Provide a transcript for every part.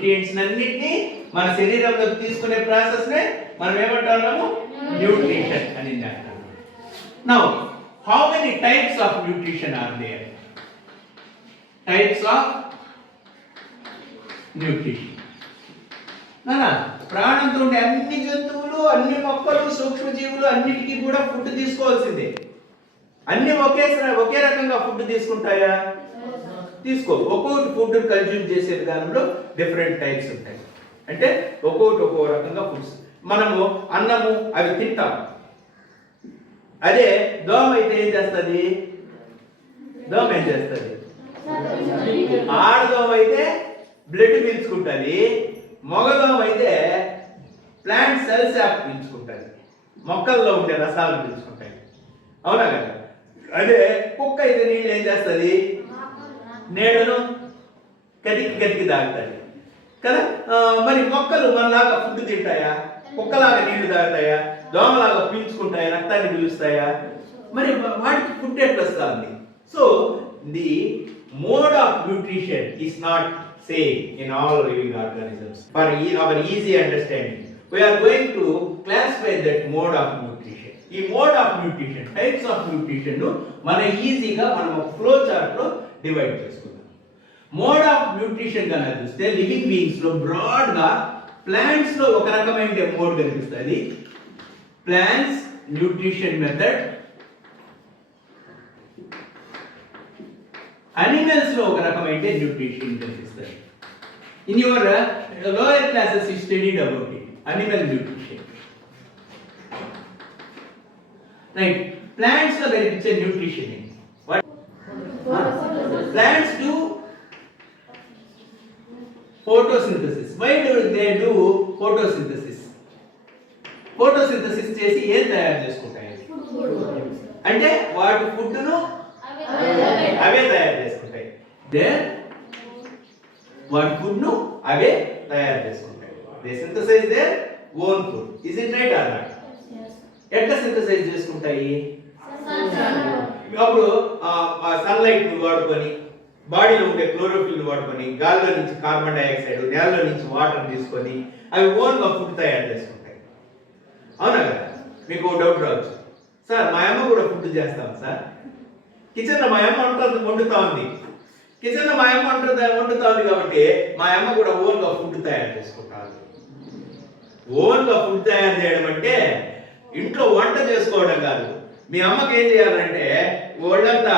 Nutrients అన్నిటిని మన శరీరంలో తీసుకునే ప్రాసెస్ నే మనం ఏమంటాము న్యూట్రిషన్ అని అంటాం. Now how many types of nutrition are there? Types of nutrition ప్రాణంతో ఉండే అన్ని జంతువులు, అన్ని మొక్కలు, సూక్ష్మజీవులు అన్నిటికీ కూడా ఫుడ్ తీసుకోవాల్సిందే. అన్ని ఒకే రకంగా ఫుడ్ తీసుకుంటాయా? తీసుకో. ఒక్కొక్కటి ఫుడ్ కన్జ్యూమ్ చేసే విధానంలో డిఫరెంట్ టైప్స్ ఉంటాయి. అంటే ఒక్కో రకంగా ఫుడ్స్. మనము అన్నము అవి తింటాం. అదే దోమ అయితే ఏం చేస్తుంది? దోమ ఏం చేస్తుంది? ఆడదోమ అయితే బ్లడ్ పీల్చుకుంటుంది, మగదోమ అయితే ప్లాంట్ సెల్స్ పీల్చుకుంటుంది, మొక్కల్లో ఉండే రసాలు పీల్చుకుంటాయి. అవునా కదా? అదే కుక్క అయితే నీళ్ళు ఏం చేస్తుంది? నీళ్ళను కదికి తాగుతుంది కదా. మరి మొక్కలు మనలాగా ఫుడ్ తింటాయా? కుక్కలాగా నీళ్లు తాగుతాయా? దోమలాగా పీల్చుకుంటాయా? రక్తాన్ని పీలుస్తాయా? మరి వాటికి ఫుడ్ ఎట్లా వస్తుంది? So the mode of nutrition is not same in all living organisms. For our easy understanding, we are going to classify that mode of nutrition. ఈ mode of nutrition, types of nutrition ను మనం ఈజీగా మనం flow chart లో divide చేసుకుందాం. Mode of nutrition కనుక చూస్తే living beings లో బ్రాడ్ గా ప్లాంట్స్ లో ఒక రకమైన మోడ్ కనిపిస్తుంది, ప్లాంట్స్ న్యూట్రిషన్ మెథడ్. అనిమల్స్ లో ఒక రకమైన న్యూట్రిషన్ కనిపిస్తుంది. In your lower classes you studied about it, animal nutrition. Right. Plants లో కనిపించే న్యూట్రిషన్ ఏంటి? Plants do photosynthesis. Why do they do photosynthesis? Photosynthesis చేసి ఏం తయారు చేసుకుంటాయి? అంటే వాటి ఫుడ్ ను అవే తయారు చేసుకుంటాయి. వాటి ఫుడ్ ను అవే తయారు చేసుకుంటాయి. They synthesise their own food. Is it right or not? ఎట్లా సింథసైజ్ చేసుకుంటాయి? అప్పుడు సన్లైట్ వాడుకొని, బాడీలో ఉండే క్లోరోఫిల్ వాడుకొని, గాలిలో నుంచి కార్బన్ డైఆక్సైడ్, నేలలో నుంచి వాటర్ తీసుకొని అవి ఓన్గా ఫుడ్ తయారు చేసుకుంటాయి. అవునా కదా? మీకు డౌట్ రావచ్చు, సార్ మా అమ్మ కూడా ఫుడ్ చేస్తాం సార్, కిచెన్ లో మా అమ్మ వండుతా ఉంది, కిచెన్ లో మా అమ్మ వండుతా ఉంది కాబట్టి మా అమ్మ కూడా ఓన్ గా ఫుడ్ తయారు చేసుకుంటారు. ఓన్ గా ఫుడ్ తయారు చేయడం అంటే ఇంట్లో వంట చేసుకోవడం కాదు. మీ అమ్మకి ఏం చేయాలంటే ఒళ్ళంతా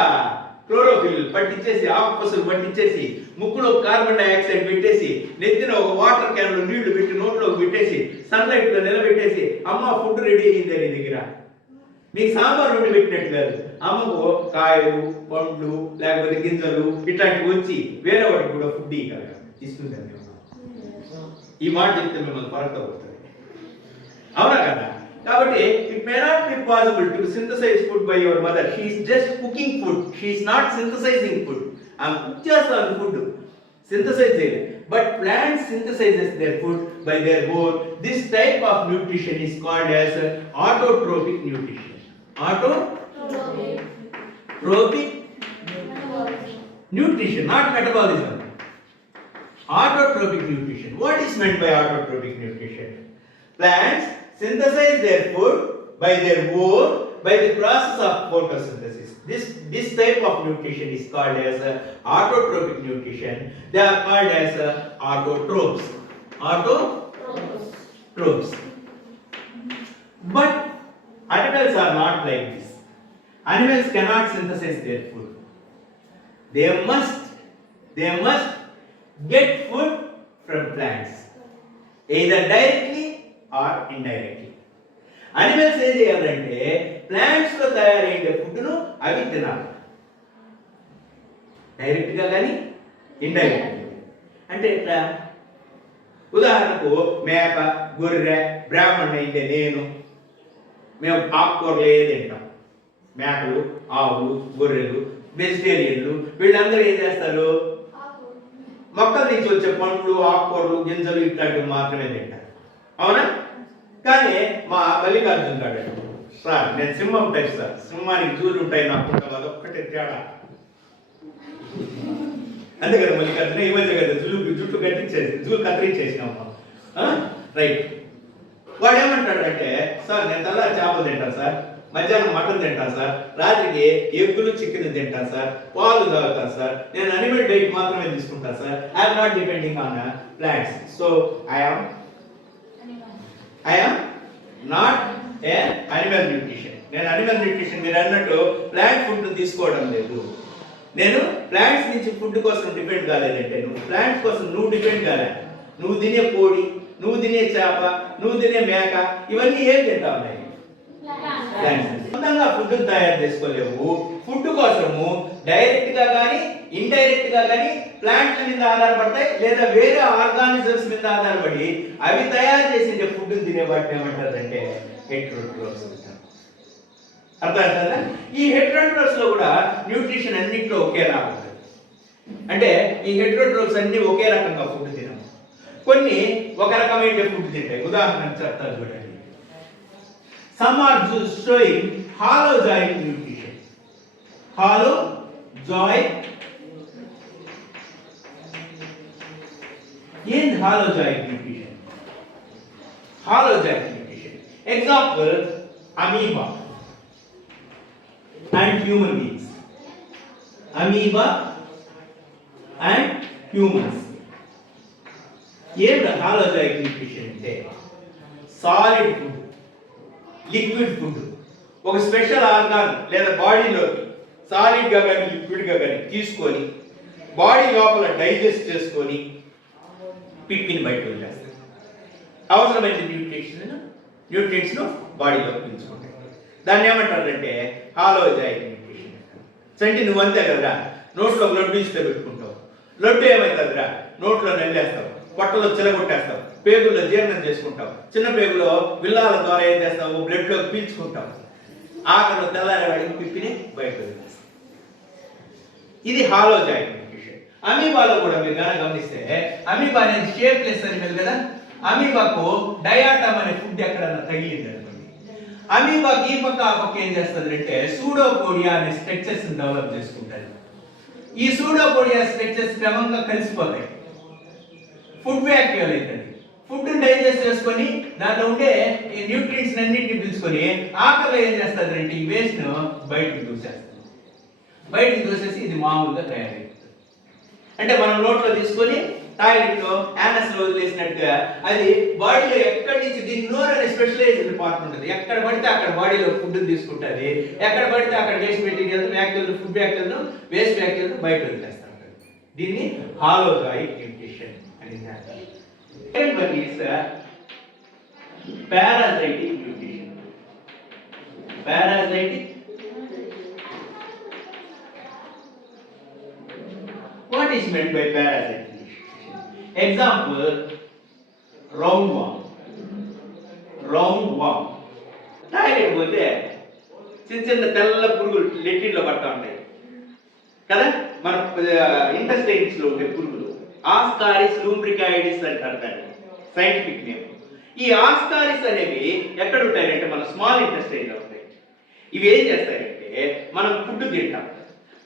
క్లోరోఫిల్ పట్టించేసి, ఆకుపసలు పట్టించేసి, ముక్కులో కార్బన్ డైఆక్సైడ్ పెట్టేసి, నెత్తిన ఒక వాటర్ క్యాన్ లో నీళ్లు పెట్టి నోట్లోకి పెట్టేసి, సన్లైట్ లో నిలబెట్టేసి, అమ్మ ఫుడ్ రెడీ అయింది నీ దగ్గర. మీకు సాంబార్ వండి పెట్టినట్టు కాదు, అమ్మకు కాయలు, పండ్లు, లేకపోతే గింజలు ఇట్లాంటివి వచ్చి వేరే వాటికి కూడా ఫుడ్ ఇస్తుంది. ఈ మాట చెప్తే మిమ్మల్ని పరక్తవుతుంది. అవునా కదా? కాబట్టి it may not be possible to synthesise food by your mother. She is just cooking food, she is not synthesising food. ఆమె కుక్ చేస్తాను ఫుడ్, సింథసైజ్ చేయలేదు. But plants synthesizes their food by their own. This type of nutrition is called as autotrophic nutrition. Autotrophic nutrition, not metabolism. Autotrophic nutrition. What is meant by autotrophic nutrition? Plants synthesize their food by their own by the process of photosynthesis. This type of nutrition is called as autotrophic nutrition. They are called as autotrophs. Autotrophs. But animals are not like this. Animals cannot synthesize their food. They must get food from plants, either directly or indirectly. Animals ఏం చేయాలంటే plants లో తయారయ్యే food ను అవి తినాలి, direct గా కానీ indirect గా. అంటే ఎట్లా? ఉదాహరణకు మేక, గొర్రె, బ్రాహ్మణ్ అయితే నేను, మేము ఆకుకూరలే తింటాం. మేకలు, ఆవులు, గొర్రెలు, వెజిటేరియన్లు వీళ్ళందరూ ఏం చేస్తారు? మొక్కల నుంచి వచ్చే పండ్లు, ఆకుకూరలు, గింజలు ఇట్లాంటివి మాత్రమే తింటారు. అవునా? కానీ మా మల్లికార్జున గారు సార్, నేను సింహం టైప్ సార్, సింహానికి జూలు ఉంటాయి, నాకు అదొక్కటే తేడా. అంతే కదా మల్లికార్జున, ఈ మధ్య కదా జుట్టు కట్టించేసి కత్తిరించేసినాము. రైట్. వాడు ఏమంటాడు అంటే, సార్ నేను తెల్లారి చేపలు తింటాను సార్, మధ్యాహ్నం మటన్ తింటాను సార్, రాత్రికి ఎగ్గులు చికెన్ తింటాను సార్, పాలు తాగుతాను సార్, నేను అనిమల్ డైట్ మాత్రమే తీసుకుంటాను sir, I'm not depending on plants, so I'm not a animal nutrition. నేను అనిమల్ న్యూట్రిషన్ మీరు అన్నట్టు ప్లాంట్ ఫుడ్ తీసుకోవడం లేదు. నేను ప్లాంట్స్ నుంచి ఫుడ్ కోసం డిపెండ్ కాలేదంటే, నువ్వు ప్లాంట్స్ కోసం నువ్వు డిపెండ్ కాలే. నువ్వు తినే కోడి, నువ్వు తినే చేప, నువ్వు తినే మేక, ఇవన్నీ ఏం తింటావు? సొంతంగా ఫుడ్ తయారు చేసుకోలేవు. ఫుడ్ కోసము డైరెక్ట్ గా కానీ ఇండైరెక్ట్ గా కానీ ప్లాంట్ల మీద ఆధారపడతాయి, లేదా వేరే ఆర్గానిజమ్స్ మీద ఆధారపడి అవి తయారు చేసే ఫుడ్ తినే వాటిని ఏమంటారంటే హెటెరోట్రోఫ్స్ అంటారు. అర్థమవుతుందా? ఈ హెటెరోట్రోఫ్స్ లో కూడా న్యూట్రిషన్ అన్నింటిలో ఒకేలా ఉంటుంది. అంటే ఈ హెటెరోట్రోఫ్స్ అన్ని ఒకే రకంగా ఫుడ్ తినము. కొన్ని ఒక రకమైన ఫుడ్ తింటాయి. ఉదాహరణకు చెప్తాను చూడండి. Some are showing holozoic nutrition. Holozoic. In holozoic nutrition. Holozoic nutrition. Example: amoeba and human beings. Amoeba and humans. Here the holozoic nutrition is solid food. Liquid food ఒక స్పెషల్ ఆర్గాన్ లేదా బాడీలోకి సాలిడ్గా కానీ లిక్విడ్గా కానీ తీసుకొని బాడీ లోపల digest చేసుకొని పిప్పిని బయట వదిలేస్తాయి. అవసరమైన న్యూట్రియంట్స్ను బాడీలోకి పీల్చుకుంటాయి. దాన్ని ఏమంటారంటే హాలోజాయిక్ న్యూట్రిషన్. అంటే నువ్వు అంతే కదరా, నోట్లో లడ్డు ఇస్తే పెట్టుకుంటావు, లడ్డు ఏమవుతుందిరా నోట్లో నెల్లేస్తావు, పొట్టలో చిలగొట్టేస్తావు, పేగుల్లో జీర్ణం చేసుకుంటావు, చిన్న పేగులో విల్లాల ద్వారా ఏం చేస్తావు, బ్లడ్ లో పీల్చుకుంటావు, ఆకలిలో తెల్లారేవాడికి పిప్పిని బయట వదిలేస్తావు. ఇది హాలోజాయిక్ న్యూట్రిషన్. అమీబాలో కూడా మీరు కనుక గమనిస్తే, అమీబా అనేది షేప్లెస్ అనిమల్ కదా. అమీబాకు డయాటమ్ అనే ఫుడ్ ఎక్కడన్నా తగిలింది అనుకోండి, అమీబాకి ఈ పక్క ఆ పక్క ఏం చేస్తుంది అంటే సూడోపోడియా అనే స్ట్రక్చర్స్ డెవలప్ చేసుకుంటారు. ఈ సూడోపోడియా స్ట్రక్చర్స్ క్రమంగా కలిసిపోతాయి, ఫుడ్ వ్యాక్యూల్ అవుతుంది. ఫుడ్ డైజెస్ట్ చేసుకొని దాంట్లో ఉండే న్యూట్రియంట్స్ అన్నింటినీ పిలుచుకొని ఆకలిలో ఏం చేస్తుంది అంటే ఈ వేస్ట్ ను బయటకు దూసేస్తుంది. బయటకు దూసేసి ఇది మామూలుగా తయారైపోతుంది. అంటే మనం నోట్లో తీసుకొని టాయిలెట్ లో యానస్ లో వదిలేసినట్టుగా అది బాడీలో ఎక్కడి నుంచి, దీని నోరు అనే స్పెషలైజ్డ్ పార్ట్ ఉంటుంది, ఎక్కడ పడితే అక్కడ బాడీలో ఫుడ్ తీసుకుంటుంది, ఎక్కడ పడితే అక్కడ waste material vacuole food vacuole waste vacuole బయట వదిలేస్తూ ఉంటుంది. దీన్ని హాలోజాయిక్ న్యూట్రిషన్ అని అంటారు. Second one is parasitic nutrition. Parasitic. What is meant by parasitic nutrition? Example: roundworm. Roundworm. Toilet పోతే చిన్న చిన్న తెల్ల పురుగులు లెట్రిన్లో పడతా ఉంటాయి కదా, మన ఇంటెస్టైన్స్ లో ఉండే పురుగులు. ఆస్కారిస్ లూంబ్రికాయిడిస్ అంటారు దాన్ని సైంటిఫిక్ నేమ్. ఈ ఆస్కారిస్ అనేవి ఎక్కడ ఉంటాయంటే మన స్మాల్ ఇంటెస్టైన్ లో ఉంటాయి. ఇవి ఏం చేస్తాయంటే మనం ఫుడ్ తింటాం,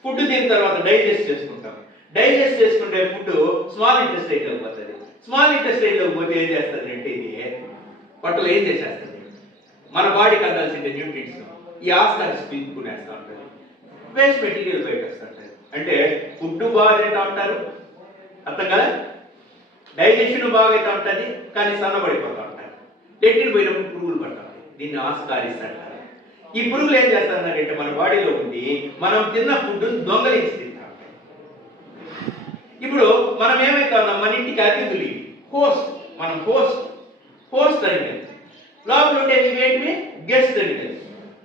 ఫుడ్ తిన్న తర్వాత డైజెస్ట్ చేసుకుంటాం, డైజెస్ట్ చేసుకుంటే ఫుడ్ స్మాల్ ఇంటెస్టైన్ లోకి పోతుంది. స్మాల్ ఇంటెస్టైన్ లోకి పోతే ఏం చేస్తుంది అంటే ఇది పొట్టలో ఏం చేసేస్తుంది, మన బాడీకి అందాల్సిన న్యూట్రియంట్స్ ఈ ఆస్కారిస్ పీల్చుకునేస్తూ ఉంటుంది, వేస్ట్ మెటీరియల్ బయట వస్తుంటుంది. అంటే ఫుడ్ బాగా తింటా ఉంటారు, అర్థం కదా, డైజెషన్ బాగా అయితే ఉంటుంది కానీ సన్నబడిపోతూ ఉంటారు, లెట్రిన్ పోయినప్పుడు పురుగులు పడతా ఉంటాయి. దీన్ని ఆస్కారిస్ అంటారు. ఈ పురుగులు ఏం చేస్తారంటే మన బాడీలో ఉండి మనం తిన్న ఫుడ్ దొంగలించి తింటా ఉంటాయి. ఇప్పుడు మనం ఏమైతే ఉన్నాం, మన ఇంటికి అతిథులు, హోస్ట్, మనం హోస్ట్ అనిమల్, లోపల ఉండేవి ఏంటివి గెస్ట్ అనిమల్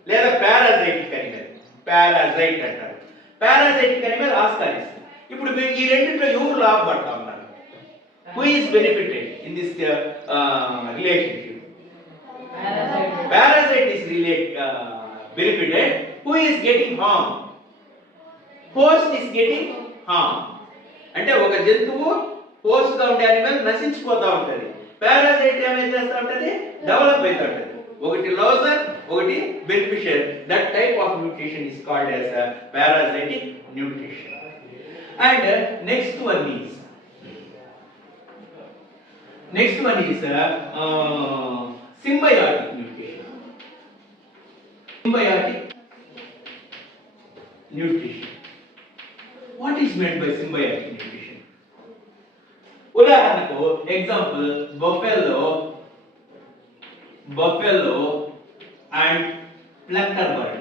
లేదా పారాసైటిక్ అనిమల్, పారాసైట్ అంటారు. Parasitic animal ascaris. ఇప్పుడు ఈ రెండింటిలో ఎవరు లాభపడతా ఉన్నారు? Who is benefited in this relationship? Parasite is benefited. Who is getting harm? Host is getting harm. అంటే ఒక జంతువు హోస్ట్ గా ఉండే అనిమల్ నశించిపోతా ఉంటుంది, పారాసైట్ ఏమేం చేస్తూ ఉంటుంది, డెవలప్ అవుతూ ఉంటుంది. ఒకటి లాసర్, ఒకటి beneficiary. That type of nutrition is called as parasitic nutrition. And next one is symbiotic nutrition. Symbiotic nutrition. What is meant by symbiotic nutrition? ఉదాహరణకు example buffalo and plucker bird.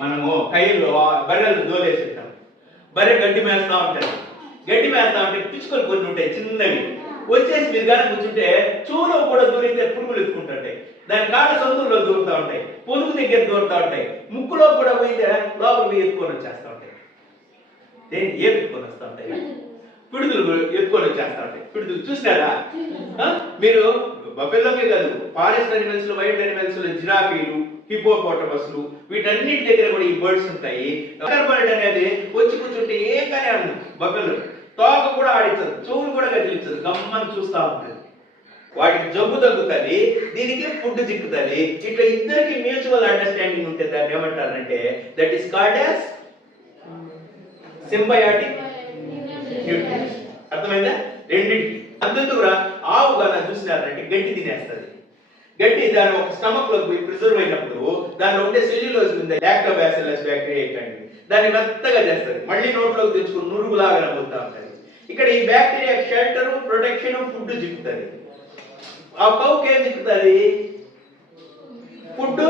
మనము కైల్లో బర్రెలు దోలేసేస్తాం. బర్రె గడ్డి మేస్తా ఉంటాయి. గడ్డి మేస్తా ఉంటే పిచ్చుకలు కొన్ని ఉంటాయి చిన్నవి. వచ్చేసి మీరు కానీ కూర్చుంటే చూలో కూడా దూరితే పురుగులు ఎత్తుకుంటుంటాయి. దాని కాళ్ళ సందులో దూరుతూ ఉంటాయి. పొదుగు దగ్గర దూరుతూ ఉంటాయి. ముక్కులో కూడా పోయితే లోపలికి ఎత్తుకొని వచ్చేస్తూ ఉంటాయి. ఎత్తుకొని వస్తూ ఉంటాయి. పిడుగులు ఎత్తుకొని వచ్చేస్తూ ఉంటాయి. పిడుగులు చూసినారా మీరు? బఫెల్లోకే కాదు, ఫారెస్ట్ అనిమల్స్, వైల్డ్ అనిమల్స్, జిరాఫీలు, హిపోపోటమస్లు, వీటన్నిటి దగ్గర కూడా ఈ బర్డ్స్ ఉంటాయి. బర్డ్ అనేది వచ్చి కూర్చుంటే ఏం కానీ ఆడదు. బఫెల్లో తోక కూడా ఆడించదు, చెవులు కూడా కదిలించదు, గమ్మని చూస్తూ ఉంటుంది. వాటికి జబ్బు తగ్గుతుంది, దీనికి ఫుడ్ చిక్కుతుంది. ఇట్లా ఇద్దరికి మ్యూచువల్ అండర్స్టాండింగ్ ఉంటే దాన్ని ఏమంటారంటే that is called as symbiotic nutrition. అర్థమైందా? రెండింటికి అంతెందుకురా, ఆవు గాన చూసినారంటే గడ్డి తినేస్తుంది. గడ్డి దాని ఒక స్టమక్ లోకి పోయి ప్రిజర్వ్ అయినప్పుడు దానిలో ఉండే సెల్యులోజ్ ఉంది, లాక్టోబాసిల్లస్ బ్యాక్టీరియా కండి, దాన్ని మెత్తగా చేస్తుంది. మళ్ళీ నోట్లోకి తెచ్చుకుని నురుగులాగా నవ్వుతూ ఉంటుంది. ఇక్కడ ఈ బ్యాక్టీరియా షెల్టర్, ప్రొటెక్షన్, ఫుడ్ చిక్కుతుంది. ఆ కౌకి ఏం చిక్కుతుంది? ఫుడ్,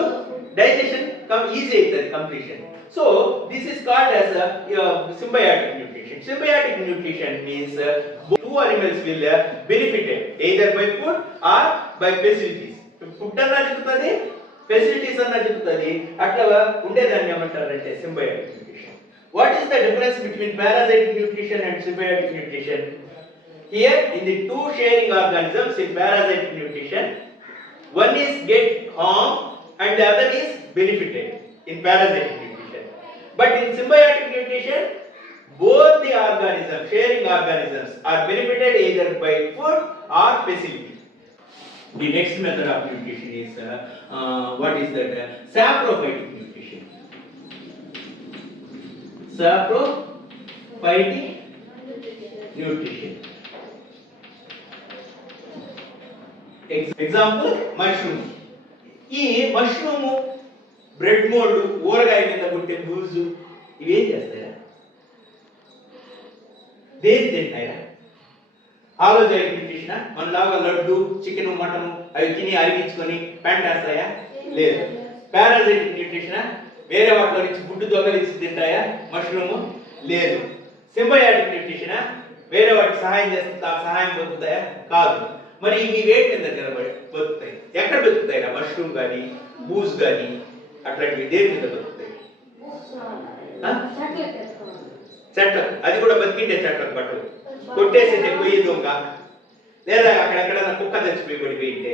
డైజెషన్ ఈజీ అవుతుంది, completion. So this is called as a symbiotic nutrition. Symbiotic nutrition means two animals will benefit either by food or by facilities. Food anna చిక్కుతుంది, facilities anna చిక్కుతుంది. అట్లా ఉండేదాన్ని ఏమంటారంటే symbiotic nutrition. What is the difference between parasitic nutrition and symbiotic nutrition? Here in the two sharing organisms in parasitic nutrition, one is get harmed and the other is benefited in parasitic nutrition. But in symbiotic nutrition, both the organisms, sharing organisms, are benefited either by food or facility. The next method of nutrition is what is that? Saprophytic nutrition. Saprophytic nutrition. Example, mushroom. ఈ mushroom, bread mould, ఊరగాయ మీద పుట్టే బూజు ఇవేం చేస్తాయా? దేని తింటాయా? ఆలోజైక్ nutrition మనలాగా laddu, chicken, mutton అవి తిని అరిగించుకొని పెంటేస్తాయా? లేదు. పారాసైటిక్ న్యూట్రిషన్ వేరే వాటిలో నుంచి ఫుడ్ దొంగలించి తింటాయా? మష్రూము లేదు. సింబయాటిక్ న్యూట్రిషన్ వేరే వాటికి సహాయం చేస్తే సహాయం పొందుతాయా? కాదు. మరి ఇవి వేటి మీద బతుకుతాయి? ఎక్కడ బతుకుతాయిరా? మష్రూమ్ కానీ, బూజ్ కానీ అట్లాంటివి దేని మీద బతుకుతాయి? చెట్ల, అది కూడా బతికిండే చెట్లకు పట్టు కొట్టేసింటే పొయ్యి దొంగ, లేదా అక్కడెక్కడైనా కుక్క చచ్చిపోయి పడిపోయింటే,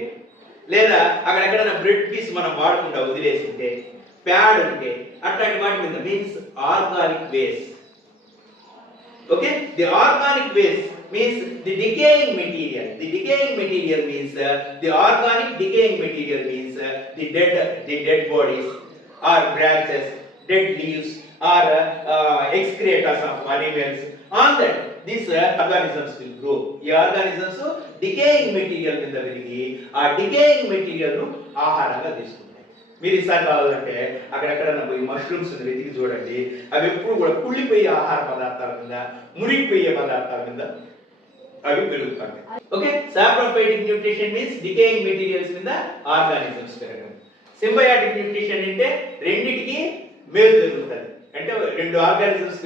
లేదా అక్కడెక్కడైనా బ్రెడ్ పీస్ మనం వాడకుండా వదిలేసింటే, ప్యాడ్ ఉంటే, అట్లాంటి వాటి మీద means organic waste. Okay, the organic waste means the decaying material. The decaying material means the organic decaying material means the dead bodies or branches, dead leaves or excreta of animals. On that these organisms will grow. ఈ organisms decaying material మీద పెరిగి ఆ decaying material ను ఆహారంగా తీసుకుంటాయి. మీరు ఈసారి కావాలంటే అక్కడెక్కడన్నా పోయి మష్రూమ్స్ వెతికి చూడండి. అవి ఎప్పుడు కూడా కుళ్ళిపోయే ఆహార పదార్థాల మీద, మురిగిపోయే పదార్థాల మీద అవి పెరుగుతాయి. Okay, saprophytic nutrition means decaying materials మీద ఆర్గానిజమ్స్ పెరగడం. సింబయాటిక్ న్యూట్రిషన్ అంటే రెండిటికి మేలు జరుగుతుంది. అంటే రెండు ఆర్గానిజమ్స్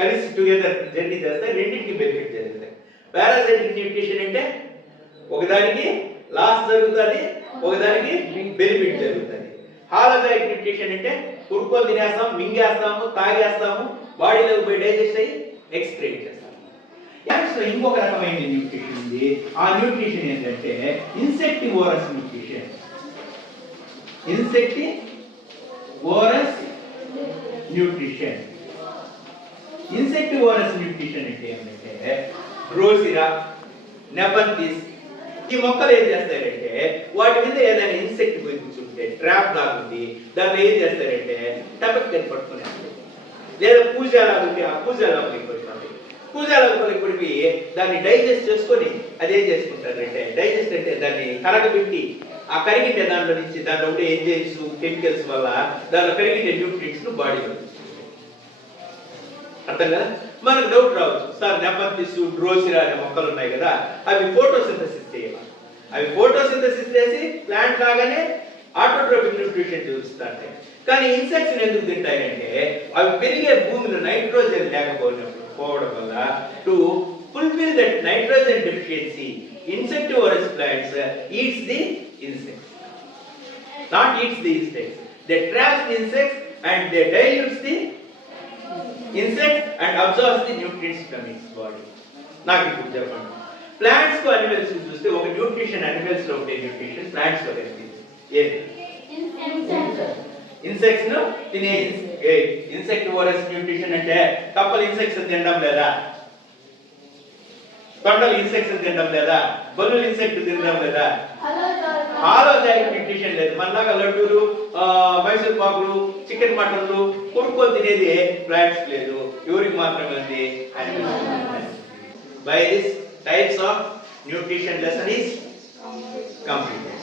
కలిసి టుగెదర్ జర్నీ చేస్తాయి, రెండిటికి బెనిఫిట్ జరుగుతాయి. పారాసైటిక్ న్యూట్రిషన్ అంటే ఒకదానికి లాస్ జరుగుతుంది, ఒకదానికి బెనిఫిట్ జరుగుతుంది. హాలోజైక్ న్యూట్రిషన్ అంటే ఉడుకొని తినేస్తాం, మింగేస్తాము, తాగేస్తాము, బాడీలోకి పోయి డైజెస్ట్ అయ్యి ఎక్స్క్రీట్ చేస్తాం. ఇంకొక రకమైన న్యూట్రిషన్ ఉంది. ఆ న్యూట్రిషన్ ఏంటంటే insectivorous nutrition. Insectivorous nutrition. Insectivorous nutrition అంటే ఏంటంటే డ్రోసిరా, నెపంతిస్ ఈ మొక్కలు ఏం చేస్తాయంటే వాటి మీద ఏదైనా ఇన్సెక్ట్ పోయి కూర్చుంటే ట్రాప్ లాగా ఉంది, దాన్ని ఏం చేస్తారంటే టపక్కని పట్టుకునేస్తారు. లేదా పూజలాగా ఉంటే ఆ పూజలాగా పడిపోతుంది. పూజలాగా పడిపోయి దాన్ని డైజెస్ట్ చేసుకొని అదేం చేసుకుంటారంటే, డైజెస్ట్ అంటే దాన్ని కరగబెట్టి ఆ కరిగితే దాంట్లో నుంచి దాంట్లో ఉండే ఎంజైమ్స్ కెమికల్స్ వల్ల దాంట్లో కరిగితే న్యూట్రియంట్స్ బాడీలో. అర్థం కదా? మనకు డౌట్ రావచ్చు, సార్ నెపంతిస్ డ్రోసిరా అనే మొక్కలు ఉన్నాయి కదా, అవి ఫోటోసింథసిస్ చేయాలి. అవి ఫోటోసింథసిస్ చేసి ప్లాంట్ లాగానే ఆటోట్రోపిక్ న్యూట్రిషన్ చూపిస్తాయి. కానీ ఇన్సెక్ట్స్ ఎందుకు తింటాయంటే అవి పెరిగే భూమిలో నైట్రోజన్ లేకపోవడం వల్ల to fulfill that nitrogen deficiency, insectivorous plants eats the insects, not eats the insects. They trap the insects and they dilute the insects and absorbs the nutrients from its body. నాకు ఇప్పుడు చెప్పండి, plants కు animals చూస్తే ఒక nutrition animals లో ఉండే nutrition plants లో కనిపిస్తుంది. ఏది? ఇన్సెక్ట్స్ ను తినే ఇన్సెక్టివోరస్ న్యూట్రిషన్ అంటే కప్పలు ఇన్సెక్ట్స్ తినడం లేదా, తొండలు ఇన్సెక్ట్స్ తినడం లేదా, బల్లులు ఇన్సెక్ట్ తినడం లేదా, హాలోజాయిక్ న్యూట్రిషన్ లేదు. మనలాగా లడ్డూలు, మైసూర్ పాకులు, చికెన్ మటన్లు కొనుక్కొని తినేది ప్లాంట్స్ లేదు. ఎవరికి మాత్రమే ఉంది? Animals. By this types of nutrition lesson is completed.